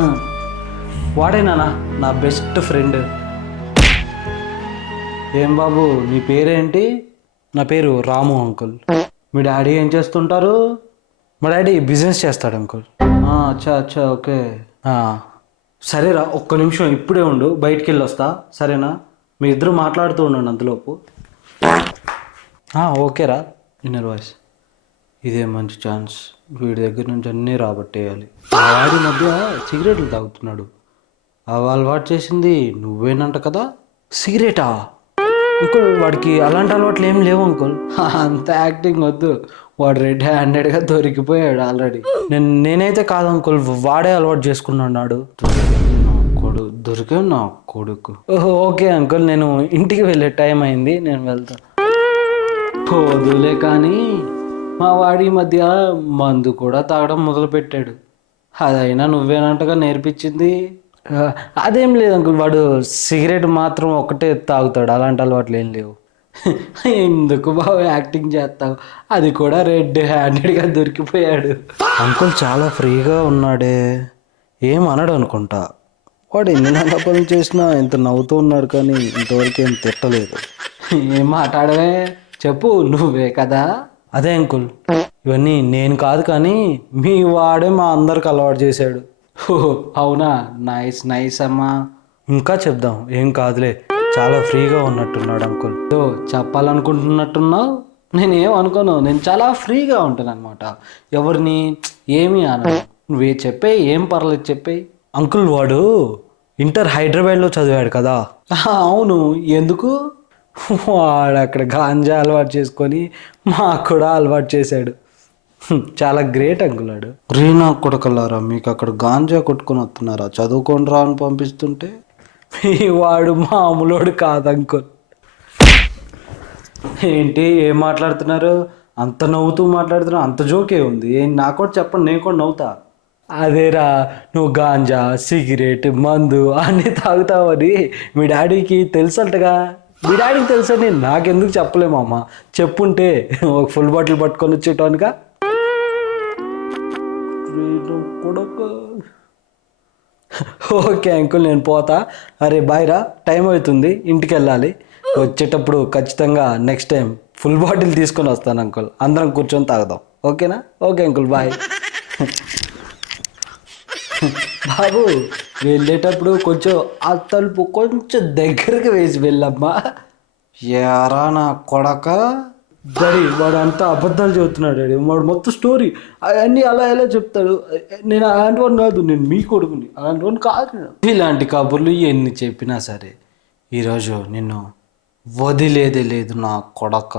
ఆ, వాడేనా నా best friend. ఏం బాబు నీ పేరేంటి? నా పేరు రాము అంకుల్. మీ డాడీ ఏం చేస్తుంటారు? మా డాడీ బిజినెస్ చేస్తాడు అంకుల్. అచ్చా అచ్చా ఓకే. సరేరా, ఒక్క నిమిషం ఇప్పుడే ఉండు, బయటికి వెళ్ళి వస్తా, సరేనా? మీ ఇద్దరు మాట్లాడుతూ ఉండండి అంతలోపు. ఓకేరా. Inner voice. ఇదే మంచి ఛాన్స్, వీడి దగ్గర నుంచి అన్నీ రాబట్టేయాలి. వాడి మధ్య సిగరెట్లు తాగుతున్నాడు. అవి అలవాటు చేసింది నువ్వేనంట కదా? సిగరెటా? అంకుల్ వాడికి అలాంటి అలవాట్లు ఏం లేవు అంకుల్. అంత యాక్టింగ్ వద్దు, వాడు రెడ్ హ్యాండెడ్గా దొరికిపోయాడు ఆల్రెడీ. నేనైతే కాదు అంకుల్, వాడే అలవాటు చేసుకున్నాడు. దొరికా నా కొడుకు. ఓహో ఓకే అంకుల్, నేను ఇంటికి వెళ్ళే టైం అయింది, నేను వెళ్తా. పోదులే కానీ మా వాడి మధ్య మందు కూడా తాగడం మొదలుపెట్టాడు. అదైనా నువ్వేనంటగా నేర్పించింది. అదేం లేదు అంకుల్, వాడు సిగరెట్ మాత్రం ఒకటే తాగుతాడు, అలాంటి అలవాట్లు ఏం లేవు. ఎందుకు బాబు యాక్టింగ్ చేస్తావు? అది కూడా రెడ్ హ్యాండెడ్గా దొరికిపోయాడు. అంకుల్ చాలా ఫ్రీగా ఉన్నాడే, ఏం అనడు అనుకుంటా. వాడు ఎన్ని నెలల పనులు చేసినా ఇంత నవ్వుతూ ఉన్నాడు, కానీ ఇంతవరకు ఏం తిట్టలేదు. ఏం మాట్లాడవే, చెప్పు, నువ్వే కదా? అదే అంకుల్, ఇవన్నీ నేను కాదు కానీ మీ వాడే మా అందరికి అలవాటు చేశాడు. ఓహో అవునా, నైస్ నైస్ అమ్మా. ఇంకా చెప్దాం, ఏం కాదులే, చాలా ఫ్రీగా ఉన్నట్టున్నాడు అంకుల్. చెప్పాలనుకుంటున్నట్టున్నావు. నేనేం అనుకోను, నేను చాలా ఫ్రీగా ఉంటాను అనమాట. ఎవరిని ఏమీ అనను. నువ్వే చెప్పేయి, ఏం పర్లేదు చెప్పేయి. అంకుల్ వాడు ఇంటర్ హైదరాబాద్లో చదివాడు కదా? అవును, ఎందుకు? వాడు అక్కడ గాంజా అలవాటు చేసుకొని మాకు కూడా అలవాటు చేశాడు. చాలా గ్రేట్ అంకుల్ వాడు. రీనా కొడకల్లారా, మీకు అక్కడ గాంజా కొట్టుకొని వస్తున్నారా? చదువుకొని రా అని పంపిస్తుంటే మీ వాడు మామూలోడు కాదు అంకుల్. ఏంటి ఏం మాట్లాడుతున్నారు? అంత నవ్వుతూ మాట్లాడుతున్నారు, అంత జోకే ఉంది. నాకు కూడా చెప్పండి, నేను కూడా నవ్వుతా. అదేరా, నువ్వు గాంజా సిగరెట్ మందు అన్నీ తాగుతావని మీ డాడీకి తెలుసంటగా. మీ డాడీకి తెలుసని నాకెందుకు చెప్పలేమమ్మా? చెప్పుంటే ఒక ఫుల్ బాటిల్ పట్టుకొని వచ్చేటోనుగా. ఓకే అంకుల్, నేను పోతా. అరే బాయ్ రా, టైం అవుతుంది, ఇంటికి వెళ్ళాలి. వచ్చేటప్పుడు ఖచ్చితంగా నెక్స్ట్ టైం ఫుల్ బాటిల్ తీసుకొని వస్తాను అంకుల్, అందరం కూర్చొని తాగుదాం, ఓకేనా? Okay uncle, bye. బాబు వెళ్ళేటప్పుడు కొంచెం ఆ తలుపు కొంచెం దగ్గరకు వేసి వెళ్ళమ్మా. ఎరా నా కొడక, డాడీ వాడు అంతా అబద్ధాలు చెబుతున్నాడు డాడీ, వాడు మొత్తం స్టోరీ అవన్నీ అలా ఎలా చెప్తాడు. నేను అలాంటి వాడిని కాదు, నేను మీ కొడుకుని, అలాంటి వాడిని కాదు నేను. ఇలాంటి కబుర్లు ఎన్ని చెప్పినా సరే ఈరోజు నిన్ను వదిలేదే లేదు నా కొడక.